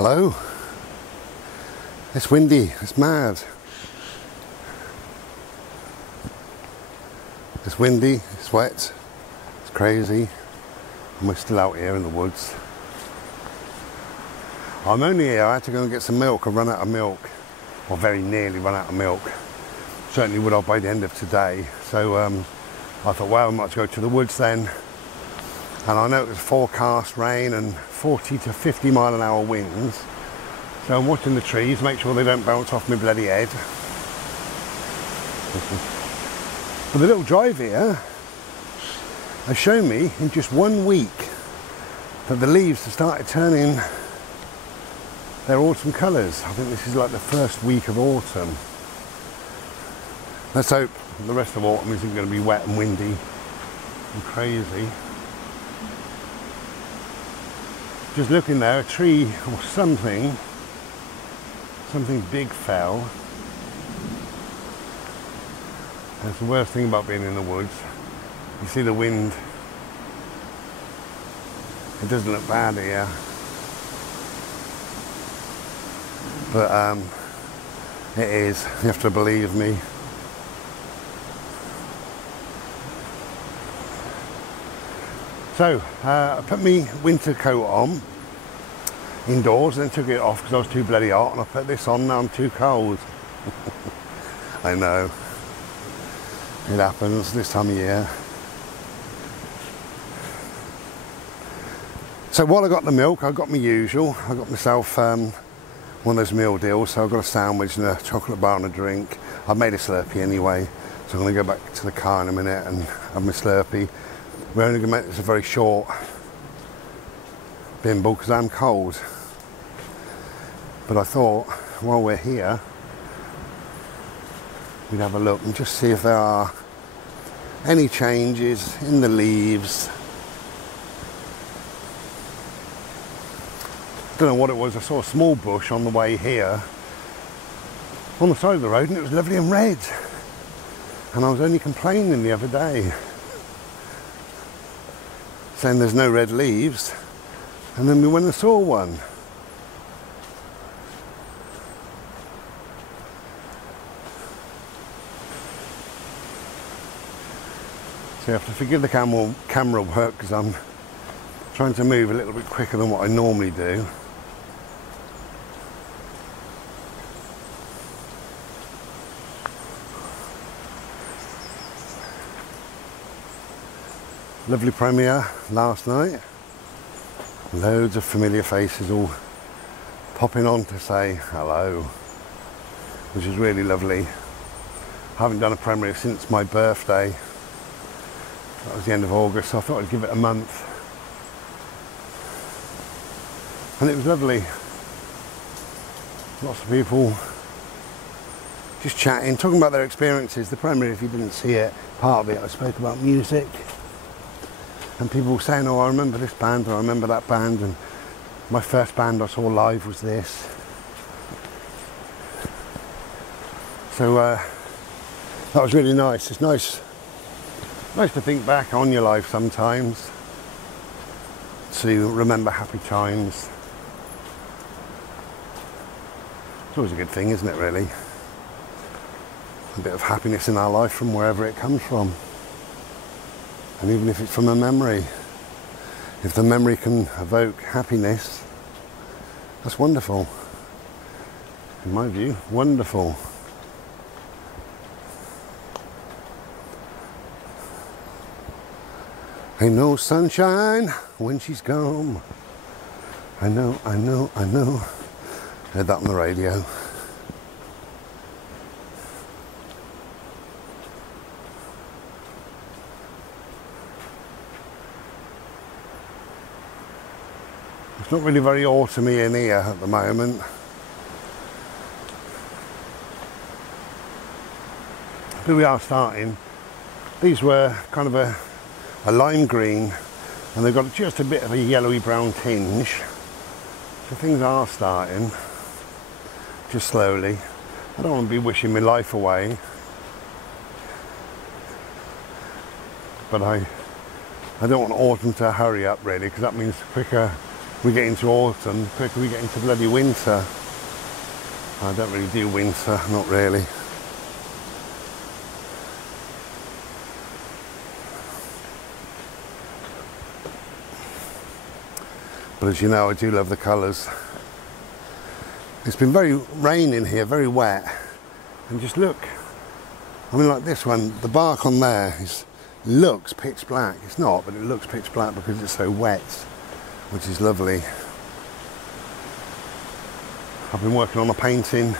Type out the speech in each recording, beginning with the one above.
Hello? It's windy, it's mad. It's windy, it's wet, it's crazy, and we're still out here in the woods. I'm only here, I had to go and get some milk. I run out of milk, or very nearly run out of milk. Certainly would have by the end of today. So I thought, well, I might go to the woods then. And I know it was forecast rain and 40 to 50 mile an hour winds. So I'm watching the trees, make sure they don't bounce off my bloody head. But the little drive here has shown me in just 1 week that the leaves have started turning their autumn colours. I think this is like the first week of autumn. Let's hope the rest of autumn isn't going to be wet and windy and crazy. Just looking there, a tree or something big fell. That's the worst thing about being in the woods. You see the wind. It doesn't look bad here. But it is. You have to believe me. So, I put my winter coat on indoors, then took it off because I was too bloody hot, and I put this on, now I'm too cold. I know. It happens this time of year. So while I got the milk, I got my usual. I got myself one of those meal deals, so I've got a sandwich and a chocolate bar and a drink. I've made a Slurpee anyway, so I'm going to go back to the car in a minute and have my Slurpee. We're only going to make this a very short bimble because I'm cold. But I thought, while we're here, we'd have a look and just see if there are any changes in the leaves. Don't know what it was. I saw a small bush on the way here on the side of the road, and it was lovely and red. And I was only complaining the other day, saying there's no red leaves, and then we went and saw one. So you have to forgive the camera work because I'm trying to move a little bit quicker than what I normally do. Lovely premiere last night. Loads of familiar faces all popping on to say hello, which is really lovely. I haven't done a premiere since my birthday. That was the end of August, so I thought I'd give it a month. And it was lovely. Lots of people just chatting, talking about their experiences. The premiere, if you didn't see it, part of it, I spoke about music. And people saying, oh, I remember this band, or I remember that band, and my first band I saw live was this. So that was really nice. It's nice to think back on your life sometimes, to remember happy times. It's always a good thing, isn't it, really? A bit of happiness in our life from wherever it comes from. And even if it's from a memory, if the memory can evoke happiness, that's wonderful. In my view, wonderful. Ain't no sunshine when she's gone. I know, I know, I know. Heard that on the radio. It's not really very autumny in here at the moment. But we are starting. These were kind of a lime green, and they've got just a bit of a yellowy brown tinge. So things are starting, just slowly. I don't want to be wishing my life away, but I don't want autumn to hurry up really, because that means quicker we get into autumn, the quicker we get into bloody winter. I don't really do winter, not really. But as you know, I do love the colours. It's been very raining here, very wet. And just look, I mean, like this one, the bark on there looks pitch black. It's not, but it looks pitch black because it's so wet, which is lovely. I've been working on a painting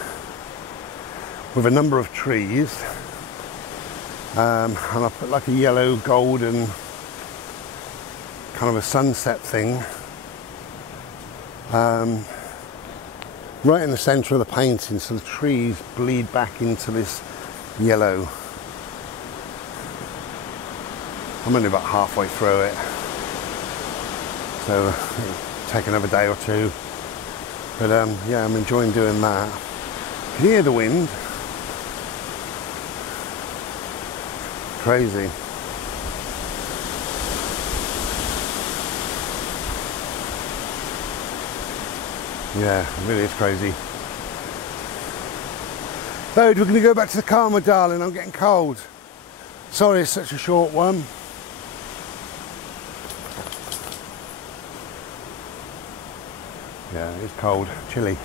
with a number of trees, and I put like a yellow, golden, kind of a sunset thing right in the centre of the painting, so the trees bleed back into this yellow. I'm only about halfway through it, so it'll take another day or two. But yeah, I'm enjoying doing that. Can you hear the wind? Crazy. Yeah, it really is crazy. Dude, we're going to go back to the car, my darling. I'm getting cold. Sorry it's such a short one. Yeah, it's cold, chilly.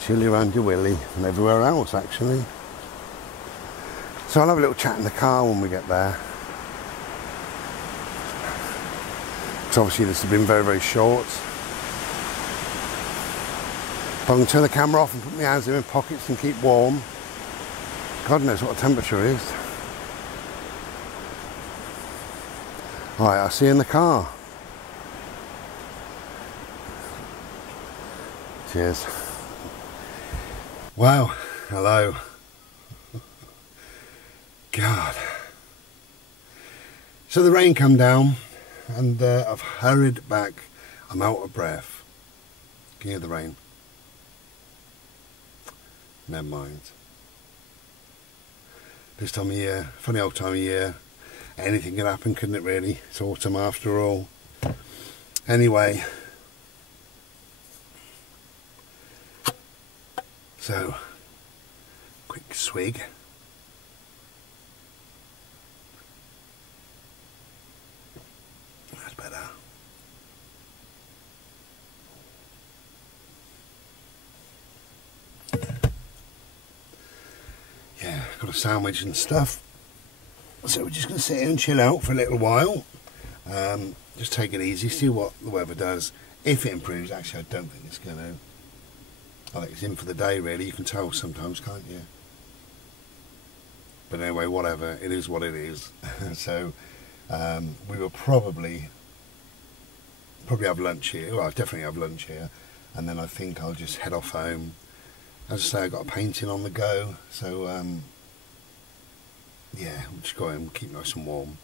Chilly around your willy and everywhere else, actually. So I'll have a little chat in the car when we get there. Because obviously this has been very, very short. If I can turn the camera off and put my hands in my pockets and keep warm, God knows what the temperature is. Alright, I'll see you in the car. Cheers. Wow, hello. God. So the rain come down and I've hurried back. I'm out of breath. Can you hear the rain? Never mind. This time of year, funny old time of year. Anything can happen, couldn't it really? It's autumn after all. Anyway. So, quick swig. That's better. Yeah, got a sandwich and stuff. So we're just going to sit here and chill out for a little while. Just take it easy, see what the weather does. If it improves, actually I don't think it's going to. I think it's in for the day really, you can tell sometimes, can't you? But anyway, whatever, it is what it is. So we will probably have lunch here. Well, I'll definitely have lunch here. And then I think I'll just head off home. As I say, I've got a painting on the go. So yeah, we'll just go home and keep nice and warm.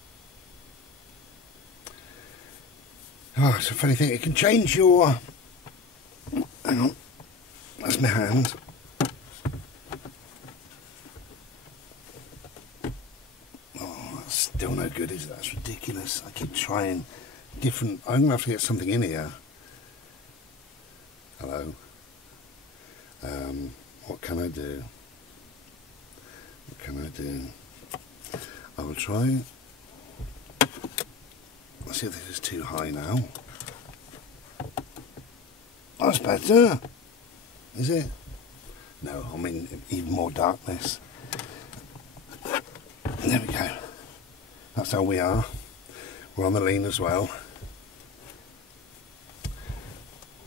Oh, it's a funny thing, it can change your... Hang on. That's my hand. Oh, that's still no good, is it? That's ridiculous. I keep trying different... I'm going to have to get something in here. Hello. What can I do? What can I do? I will try... Let's see if this is too high now. That's better. Is it? No, I mean even more darkness. There we go. That's how we are. We're on the lean as well.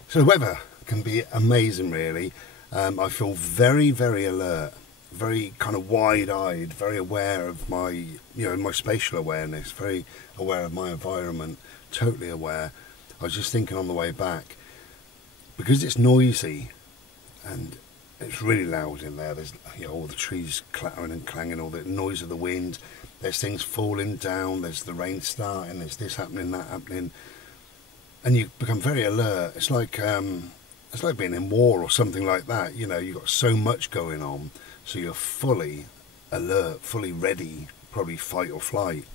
So the weather can be amazing really. I feel very, very alert, very kind of wide-eyed, very aware of my, my spatial awareness, very aware of my environment, totally aware. I was just thinking on the way back, because it's noisy, and it's really loud in there. There's all the trees clattering and clanging, all the noise of the wind. There's things falling down. There's the rain starting. There's this happening, that happening, and you become very alert. It's like being in war or something like that. You've got so much going on, so you're fully alert, fully ready, probably fight or flight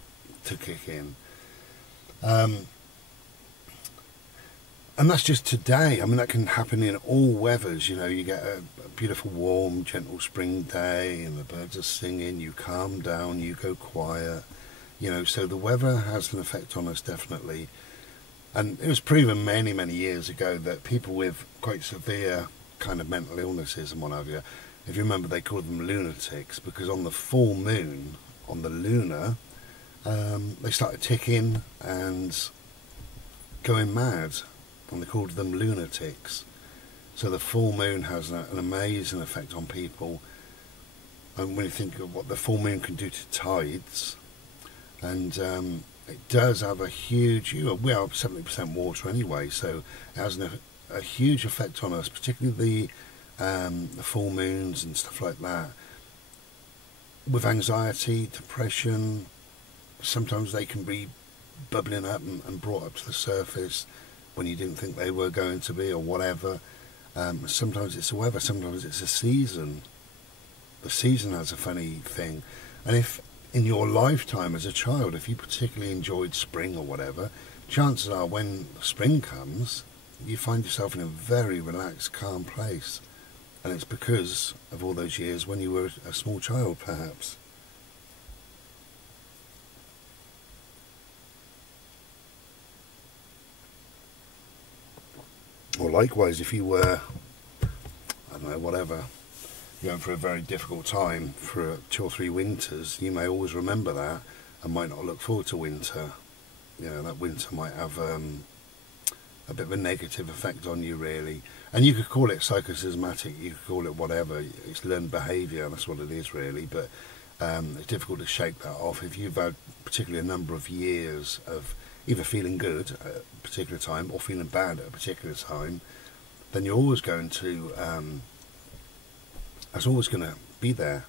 to kick in. And that's just today. I mean, that can happen in all weathers. You know, you get a beautiful, warm, gentle spring day and the birds are singing, you calm down, you go quiet. You know, so the weather has an effect on us, definitely. And it was proven many, many years ago that people with quite severe kind of mental illnesses and what have you, if you remember, they called them lunatics, because on the full moon, on the lunar, they started ticking and going mad, and they called them lunatics. So the full moon has an amazing effect on people. And when you think of what the full moon can do to tides, and it does have a huge, we are 70% water anyway, so it has a huge effect on us, particularly the full moons and stuff like that. With anxiety, depression, sometimes they can be bubbling up and brought up to the surface when you didn't think they were going to be, or whatever. Sometimes it's the weather, sometimes it's a season. The season has a funny thing. And if in your lifetime as a child, if you particularly enjoyed spring or whatever, chances are when spring comes, you find yourself in a very relaxed, calm place. And it's because of all those years when you were a small child, perhaps. Or likewise, if you were, I don't know, whatever, going through a very difficult time for 2 or 3 winters, you may always remember that and might not look forward to winter. You know, that winter might have a bit of a negative effect on you, really. And you could call it psychosysmatic, you could call it whatever. It's learned behaviour, that's what it is, really. But it's difficult to shake that off. If you've had particularly a number of years of either feeling good at a particular time or feeling bad at a particular time, then you're always going to, that's always going to be there.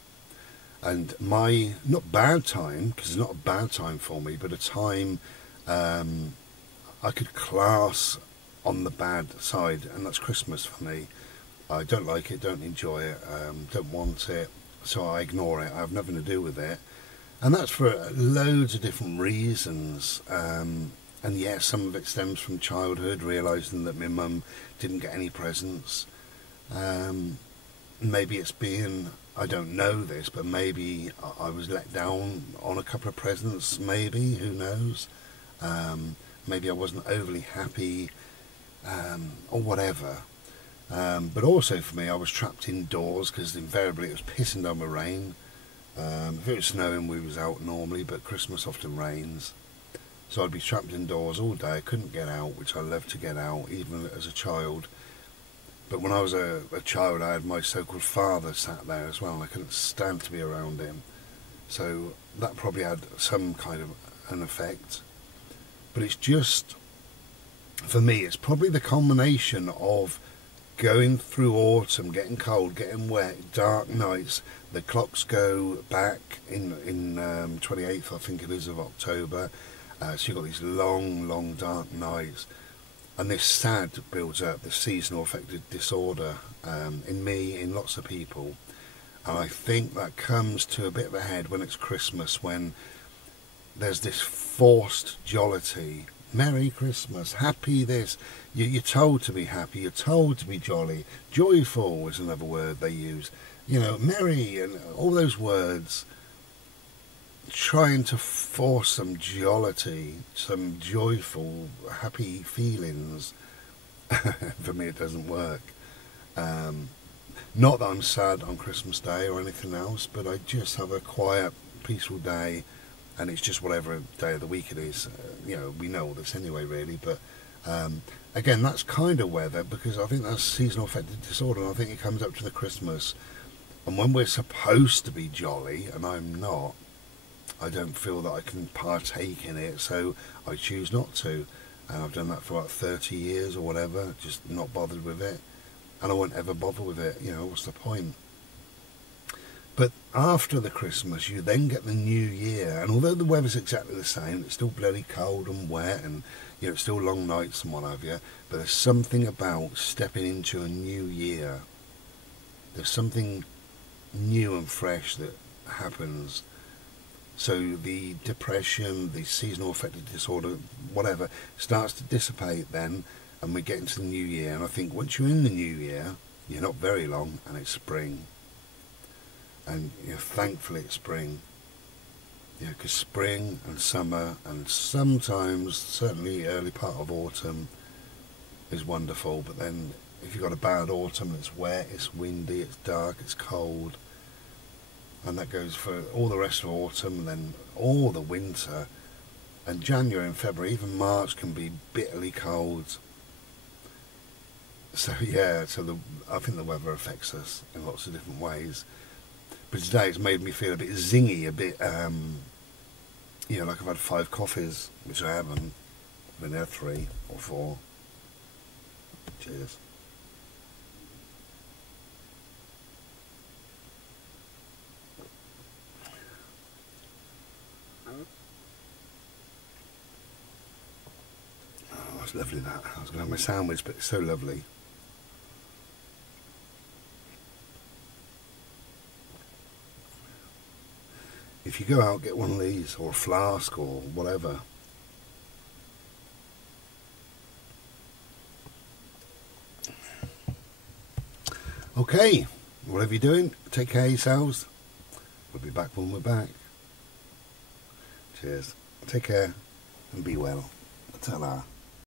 And my, not bad time, because it's not a bad time for me, but a time I could class on the bad side, and that's Christmas for me. I don't like it, don't enjoy it, don't want it, so I ignore it. I have nothing to do with it. And that's for loads of different reasons. And yes, some of it stems from childhood, realising that my mum didn't get any presents. Maybe it's being, I don't know this, but maybe I was let down on a couple of presents, maybe, who knows. Maybe I wasn't overly happy, or whatever. But also for me, I was trapped indoors because invariably it was pissing down with rain. If it was snowing, we was out normally, but Christmas often rains. So I'd be trapped indoors all day. I couldn't get out, which I loved to get out, even as a child. But when I was a child, I had my so-called father sat there as well, and I couldn't stand to be around him. So that probably had some kind of an effect. But it's just, for me, it's probably the combination of going through autumn, getting cold, getting wet, dark nights. The clocks go back in 28th, I think it is, of October. So you've got these long, long dark nights. And this SAD builds up, the seasonal affective disorder, in me, in lots of people. And I think that comes to a bit of a head when it's Christmas, when there's this forced jollity. Merry Christmas, happy this. You're told to be happy, you're told to be jolly. Joyful is another word they use. You know, merry and all those words. Trying to force some jollity, some joyful, happy feelings. For me it doesn't work. Not that I'm sad on Christmas Day or anything else, but I just have a quiet, peaceful day, and it's just whatever day of the week it is. You know, we know all this anyway, really, but again, that's kind of weather, because I think that's seasonal affective disorder, and I think it comes up to the Christmas, and when we're supposed to be jolly, and I'm not, I don't feel that I can partake in it, so I choose not to. And I've done that for about 30 years or whatever, just not bothered with it. And I won't ever bother with it, you know, what's the point? But after the Christmas, you then get the new year, and although the weather's exactly the same, it's still bloody cold and wet, and you know, it's still long nights and what have you, but there's something about stepping into a new year. There's something new and fresh that happens. So the depression, the seasonal affective disorder, whatever, starts to dissipate then, and we get into the new year, and I think once you're in the new year, you're not very long, and it's spring. And thankfully it's spring. Because spring and summer, and sometimes, certainly early part of autumn, is wonderful. But then if you've got a bad autumn, it's wet, it's windy, it's dark, it's cold, and that goes for all the rest of autumn, and then all the winter, and January and February, even March can be bitterly cold. So yeah, I think the weather affects us in lots of different ways. But today it's made me feel a bit zingy, a bit, like I've had 5 coffees, which I haven't. I've been there 3 or 4. Cheers. Oh, that's lovely that. I was going to have my sandwich, but it's so lovely. If you go out, get one of these, or a flask, or whatever. Okay, whatever you're doing, take care of yourselves. We'll be back when we're back. Cheers. Take care, and be well. Ta-ra.